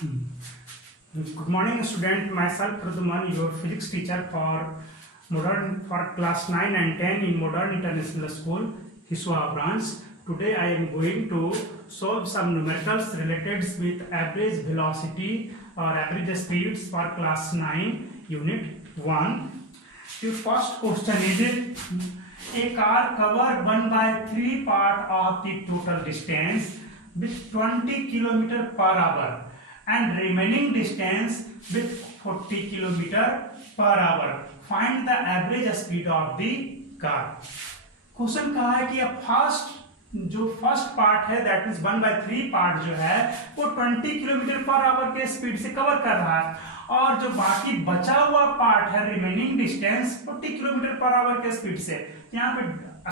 Good morning, student. Myself Praduman, your physics teacher for class 9 and 10 in Modern International School, Hiswa branch. Today I am going to solve some numericals related with average velocity or average speeds for class 9 unit 1. The first question is a car cover 1/3 part of the total distance with 20 km per hour and remaining distance with 40 km per hour. Find the average speed of the car. Question कहा है कि अब first part है that is 1/3 part जो है वो 20 kilometre per our के speed से कवर कर रहा है और जो बाकी बचा हुआ पार्ट है remaining distance 40 kilometre per our के स्पीड से। यहाँ पे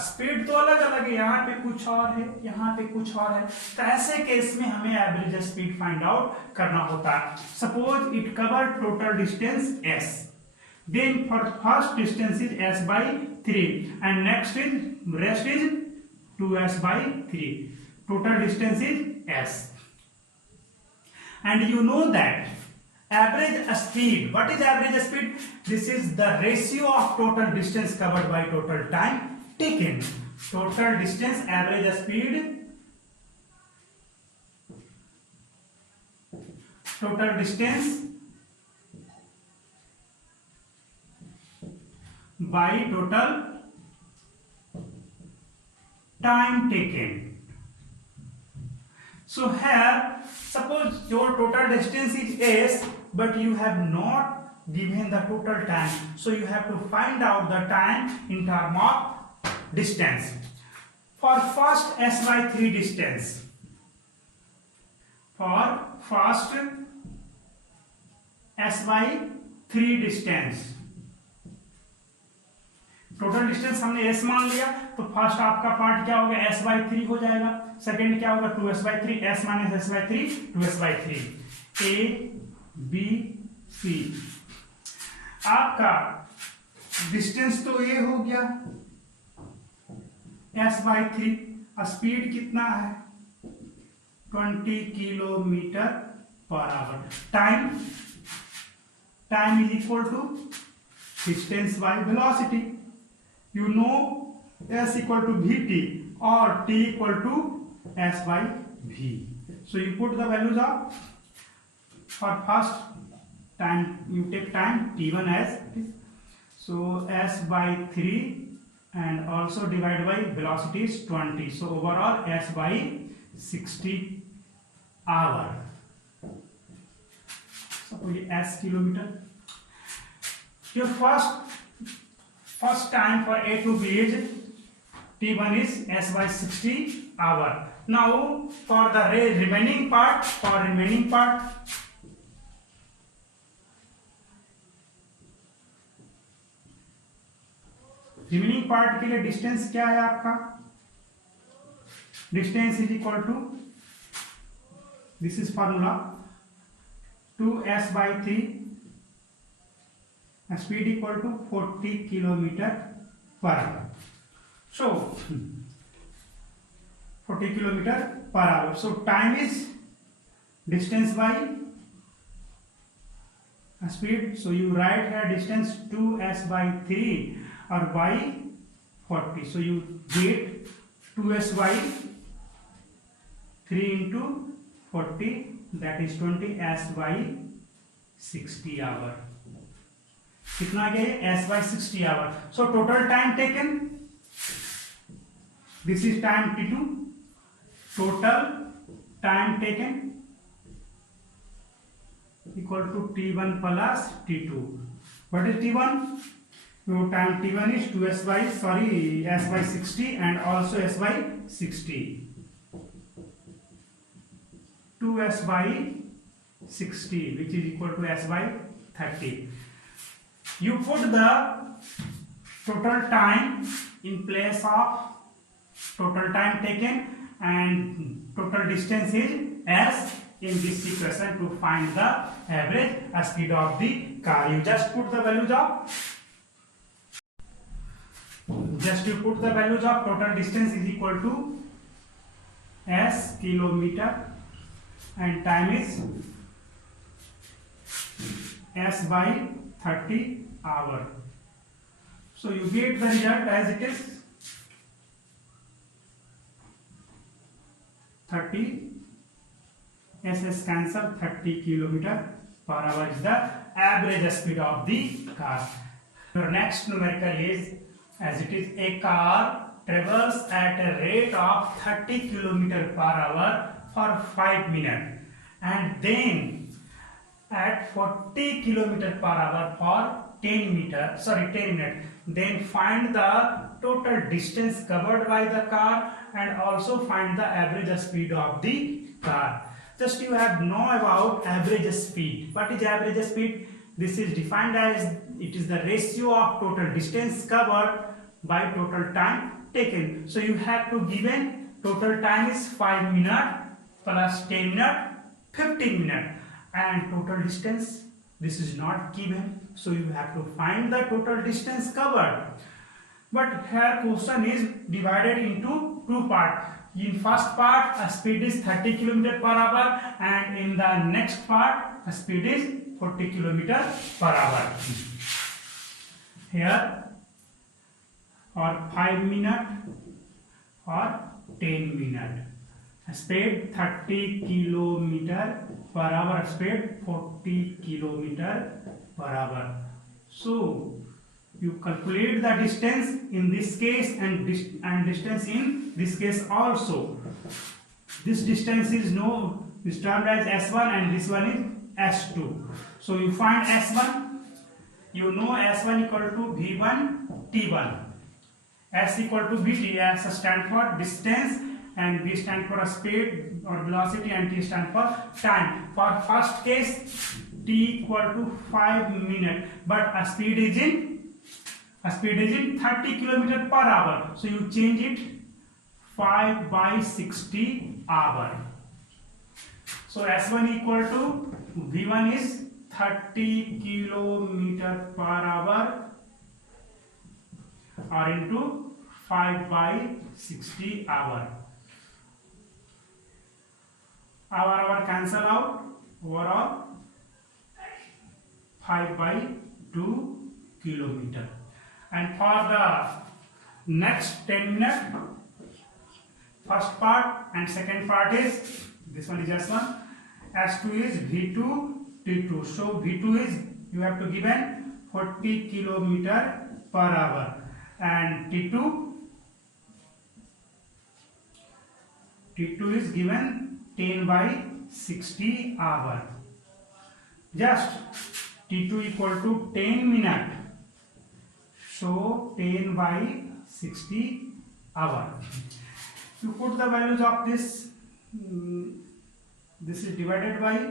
स्पीड तो अलग अलग है, यहाँ पे कुछ और है, यहाँ पे कुछ और है, तो ऐसे केस में हमें एवरेज स्पीड फाइंड आउट करना होता है। Suppose it cover total distance s, then for first distance is s by 3 and next is rest is 2s by 3. Total distance is s. And you know that average speed, what is average speed? This is the ratio of total distance covered by total time taken. Total distance average speed, total distance by total time taken. So here suppose your total distance is s but you have not given the total time, so you have to find out the time in term of distance. For first s by 3 distance, for first s by 3 distance, total distance हमने s मान लिया तो first आपका part क्या होगा s by 3 हो जाएगा, second क्या होगा 2s by 3, s minus s by 3 2s by 3, a b c। आपका डिस्टेंस तो a हो गया s by 3, स्पीड कितना है 20 kilometre per hour. Time is equal to distance by velocity. You know s equal to vt or t equal to s by v. So you put the values of, for first time you take time t1 as it is, so s by 3 and also divide by velocity is 20, so overall s by 60 hour. Suppose s kilometer. Your first time for A to B is T1 is s by 60 hour. Now for the remaining part, के लिए distance क्या है आपका, distance is equal to, this is formula 2s by 3, speed equal to 40 kilometer per hour. So 40 kilometer per hour. So time is distance by speed. So you write here distance 2s by 3 or by 40. So you get 2s by 3 into 40, that is 20s by 60 hour. कितना गया s by 60 hour. So total time taken, this is time t2, total time taken equal to t1 plus t2. What is t1? Your time t1 is 2s by s by 60 and also s by 60, 2s by 60 which is equal to s by 30. You put the total time in place of total time taken and total distance is s in this equation to find the average speed of the car. You just put the values of total distance is equal to s kilometer and time is S by 30 hour. So you get the result as it is 30. S is cancel. 30 kilometer per hour is the average speed of the car. Your next numerical is as it is a car travels at a rate of 30 kilometer per hour for 5 minutes and then at 40 kilometer per hour for 10 minutes. Then find the total distance covered by the car and also find the average speed of the car. Just you have know about average speed. What is average speed? This is defined as it is the ratio of total distance covered by total time taken. So you have to given total time is 5 minutes plus 10 minutes 15 minutes and total distance this is not given. So you have to find the total distance covered. But here question is divided into two parts. In first part a speed is 30 km per hour and in the next part a speed is 40 km per hour. Here for 5 minutes or 10 minutes. Speed 30 km per hour, speed 40 km per hour. So you calculate the distance in this case and distance in this case also. This distance is termed as S1 and this one is S2. So you find S1. You know S1 equal to V1 T1. S equal to Vt. S stand for distance and V stand for speed or velocity and T stand for time. For first case T equal to 5 minutes but a speed is in 30 km per hour. So you change it 5 by 60 hour. So S1 equal to V1 is 30 km per hour or into 5 by 60 hour. Hour cancel out. Overall 5 by 2 kilometer. And for the next 10 minutes, first part and second part is this one is S1, S2 is V2 T2. So V2 is you have to given 40 km per hour and T2 is given 10 by 60 hour. Just T2 equal to 10 minutes. So 10 by 60 hour. You put the values of this. This is divided by.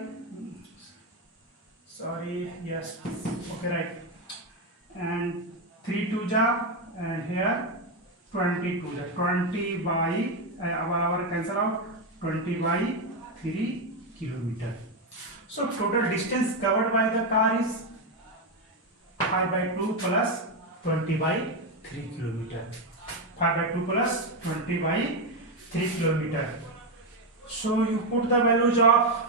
Sorry. Yes. Okay. Right. And 3 2 ja and here 22 ja. 20 by hour cancel out. 20 by 3 kilometer. So total distance covered by the car is 5 by 2 plus 20 by 3 kilometer. 5 by 2 plus 20 by 3 kilometer. So you put the values of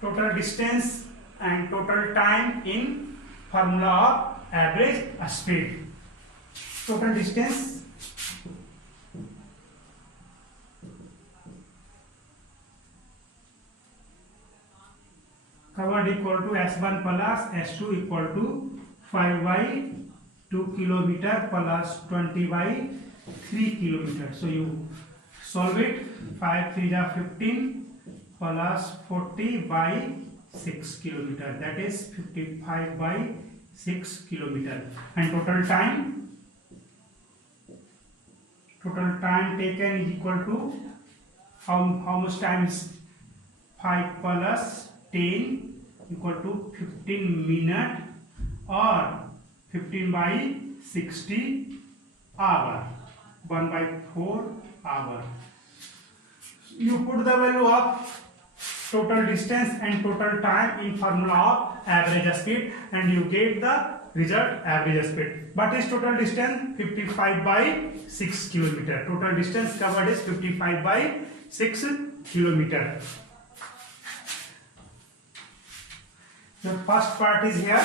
total distance and total time in formula of average speed. Total distance covered equal to S1 plus S2 equal to 5 by 2 kilometer plus 20 by 3 kilometer. So you solve it. 5 3 ja 15 plus 40 by 6 kilometer. That is 55 by 6 kilometer. And total time taken is equal to how much time is 5 plus 10 equal to 15 minutes or 15 by 60 hour. 1 by 4 hour. You put the value of total distance and total time in formula of average speed and you get the result average speed. What is total distance? 55 by 6 kilometer. Total distance covered is 55 by 6 kilometer. The first part is here.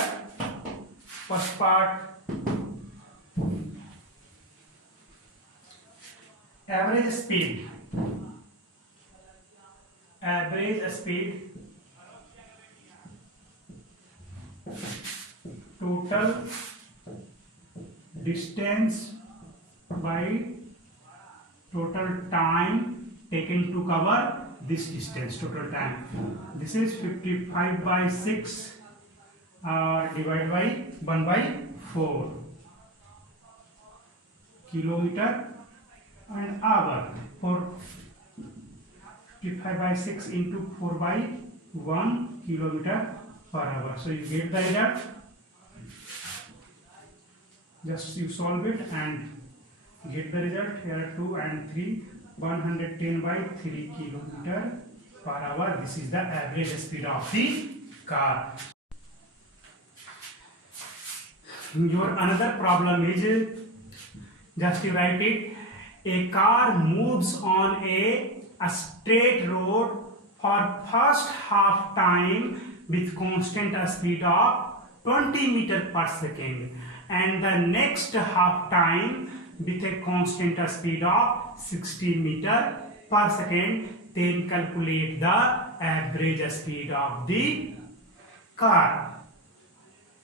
First part, average speed. Average speed, total distance by total time taken to cover this distance, total time. This is 55 by 6 divided by 1 by 4 kilometer an hour. For 55 by 6 into 4 by 1 kilometer per hour. So you get the result. Just you solve it and get the result. Here 2 and 3, 110 by 3 kilometer per hour. This is the average speed of the car. Your another problem is, just you write it. A car moves on a straight road for first half time with constant speed of 20 meter per second, and the next half time with a constant speed of 60 meter per second. Then calculate the average speed of the car.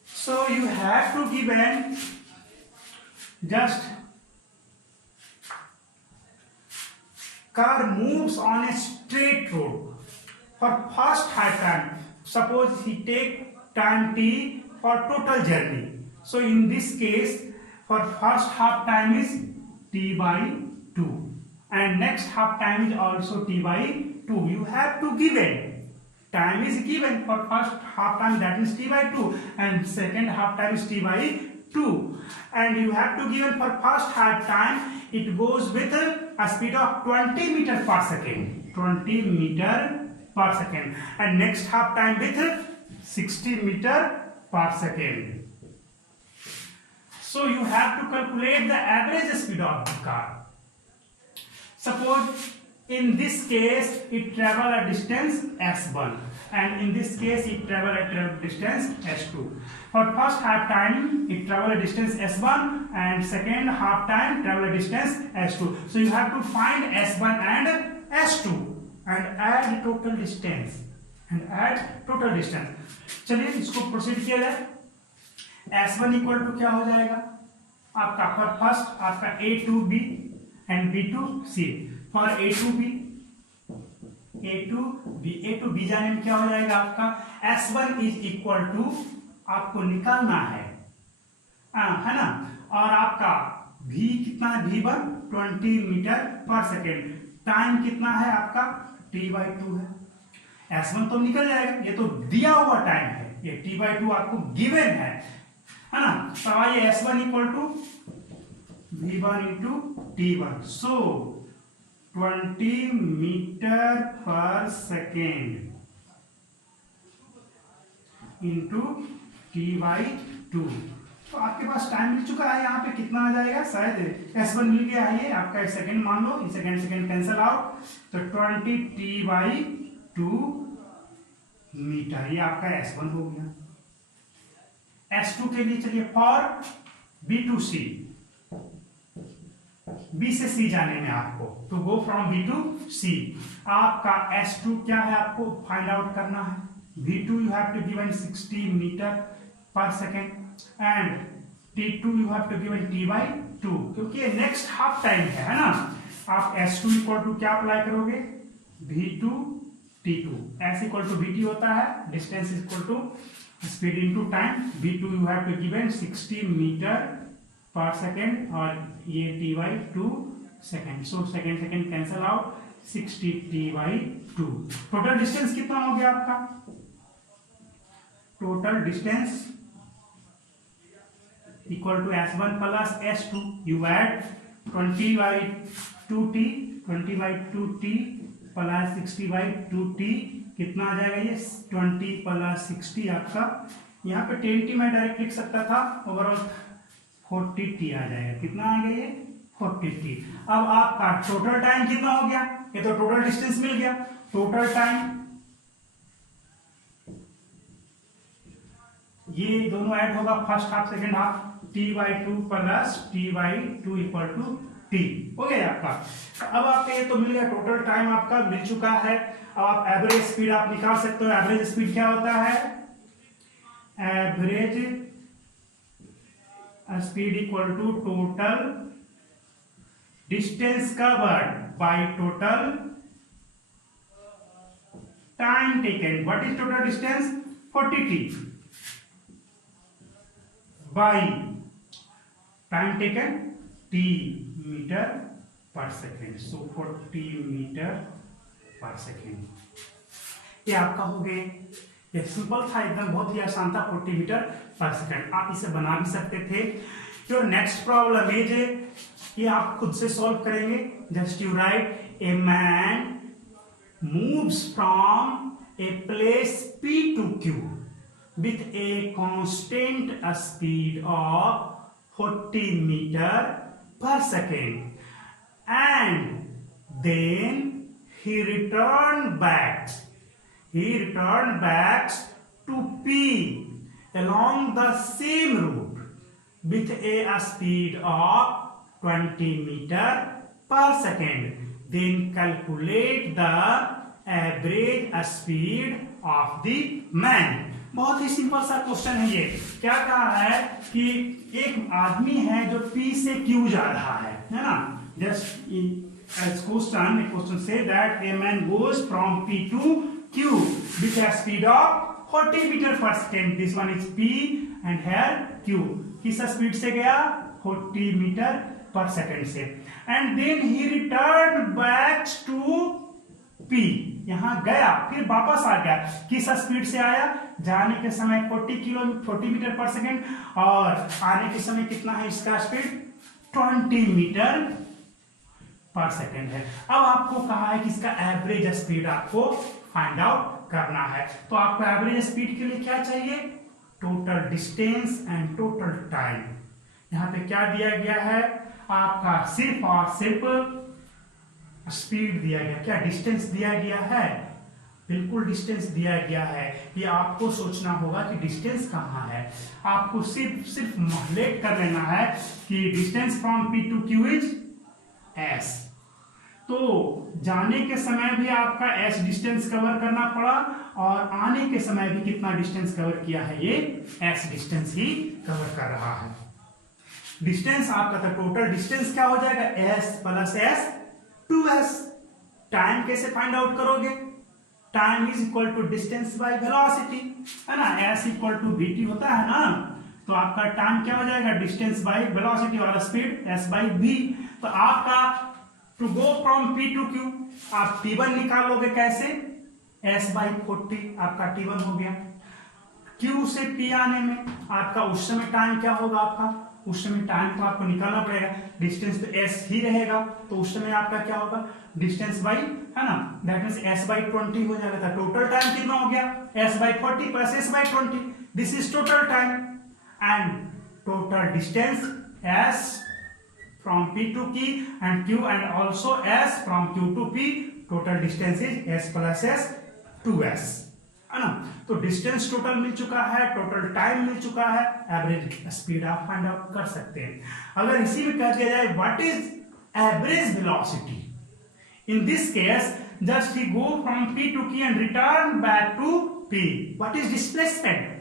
So you have to give an just car moves on a straight road for first half time. Suppose he take time t for total journey. So in this case, for first half time is t by 2, and next half time is also t by 2. You have to give it. Time is given for first half time, that is t by 2, and second half time is t by 2. And you have to give it for first half time. It goes with a speed of 20 meter per second. 20 meter per second. And next half time with 60 meter per second. So you have to calculate the average speed of the car. Suppose in this case it travel a distance s1, and in this case it travel a distance s2. For first half time it travel a distance s1, and second half time travel a distance s2. So you have to find s1 and s2 and add total distance. चलिए इसको proceed किया जाए. S1 equal to क्या हो जाएगा आपका? For first आपका A to B and B to C. For A to B जाने में क्या हो जाएगा आपका? S1 इज इक्वल टू, आपको निकालना है ना, और आपका V कितना है? V1 20 metre per second. Time कितना है आपका? t/2 है. S1 तो निकल जाएगा, ये तो दिया हुआ टाइम है, ये t/2 आपको गिवन है ना. तो आइए S1 equal to V1 into T1. So 20 metre per second into t/2. तो आपके पास टाइम मिल चुका है. यहाँ पे कितना आ जाएगा? शायद S1 मिल गया है, ये आपका सेकंड मान लो, सेकंड कैंसिल आउट. तो 20 t/2 मीटर, ये आपका S1 हो गया. S2 के लिए चलिए for B to C, B से C जाने में आपको तो go from B to C. आपका S2 क्या है आपको फाइंड आउट करना है. V2 you have to given 60 metre per second and T2 you have to given t/2, क्योंकि ये नेक्स्ट हाफ टाइम है ना. आप S2 इक्वल टू क्या अप्लाई करोगे? V2 T2. S equal to Vt होता है, distance equal to speed into time. V2 you have to given 60 metre per second और ये t/2 second. So second cancel out, 60 t/2. Total distance कितना हो गया आपका? Total distance equal to S1 plus S2. You add 20/2t plus 60/2t. कितना आ जाएगा ये? 20 plus 60 आपका, यहाँ पे 10t मैं डायरेक्ट लिख सकता था, ओवरऑल 40t आ जाएगा. कितना आ गया ये? 40t. अब आपका टोटल टाइम कितना हो गया? ये तो टोटल डिस्टेंस मिल गया. टोटल टाइम ये दोनों ऐड होगा, first half second half, t/2 plus t/2 equal to t हो गया आपका। अब आपका ये तो मिल गया, टोटल टाइम आपका मिल चुका है। अब आप एवरेज स्पीड आप निकाल सकते हो। एवरेज स्पीड क्या होता है? Average speed equal to total distance covered by total time taken. What is total distance? 40t by time taken t metre per second. So 40 metre per second. ये आपका हो गए, ये सिंपल था एकदम, बहुत ही आसान था, 40 मीटर पर सेकेंड। आप इसे बना भी सकते थे। योर नेक्स्ट प्रॉब्लम इज, ये आप खुद से सॉल्व करेंगे। Just you right a man moves from a place P to Q with a constant speed of 40 meter per second, and then he returned back to P along the same route with a speed of 20 meter per second. Then calculate the average speed of the man. बहुत ही simple सा question है ये। क्या कहा है कि एक आदमी है जो P से Q जा रहा है ना। Just as question say that a man goes from P to Q with a speed of 40 meter per second. This one is P and here Q. किस स्पीड से गया? 40 मीटर पर सेकेंड से। And then he return back to P, यहां गया फिर वापस आ गया। किस स्पीड से आया? जाने के समय 40 मीटर पर सेकेंड और आने के समय कितना है इसका स्पीड? 20 मीटर पर सेकेंड है। अब आपको कहा है कि इसका एवरेज स्पीड आपको फाइंड आउट करना है। तो आपको एवरेज स्पीड के लिए क्या चाहिए? Total distance and total time. यहां पे क्या दिया गया है? आपका सिर्फ और सिर्फ स्पीड दिया गया। क्या डिस्टेंस दिया गया है? बिल्कुल डिस्टेंस दिया गया है। ये आपको सोचना होगा कि डिस्टेंस कहाँ है। आपको सिर्फ महलेट कर लेना है कि distance from P to Q is S। तो जाने के समय भी आपका S डिस्टेंस कवर करना पड़ा और आने के समय भी कितना डिस्टेंस कवर किया है? ये S डिस्टेंस ही कवर कर रहा है। डिस्टेंस आपका था, टोटल डिस्टेंस क्या हो जाएगा? S plus S 2S। Time कैसे फाइंड आउट करोगे? Time is equal to distance by velocity, है ना। S इक्वल टू VT होता है ना। तो आपका टाइम क्या हो जाएगा? डिस्टेंस बाय वेलोसिटी और स्पीड S बाय V। तो आपका to go from P to Q आप T1 निकालोगे कैसे? S बाय 40 आपका T1 हो गया। Q से P आने में आपका उस समय टाइम क्या होगा? आपका उस समय टाइम तो आपको निकालना पड़ेगा। डिस्टेंस तो S ही रहेगा, तो उस समय आपका क्या होगा? डिस्टेंस बाई, है ना, दैट मींस S बाई 20 हो जाएगा। था टोटल टाइम कितना हो गया? S by 40 plus S by 20, this is total time. And total distance S from P to Q and Q and also S from Q to P, total distance is S plus S 2S, है ना। तो distance total मिल चुका है, total time मिल चुका है, average speed आप find out कर सकते हैं। अगर इसी में कह दिया जाए what is average velocity, in this case just he go from P to Q and return back to P. What is displacement?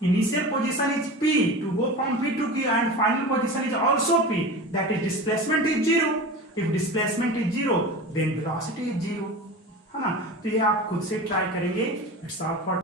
Initial position is P to go from P to Q and final position is also P. That is displacement is 0. If displacement is 0, then velocity is 0. है ना। तो ये आप खुद से try करेंगे। It's all for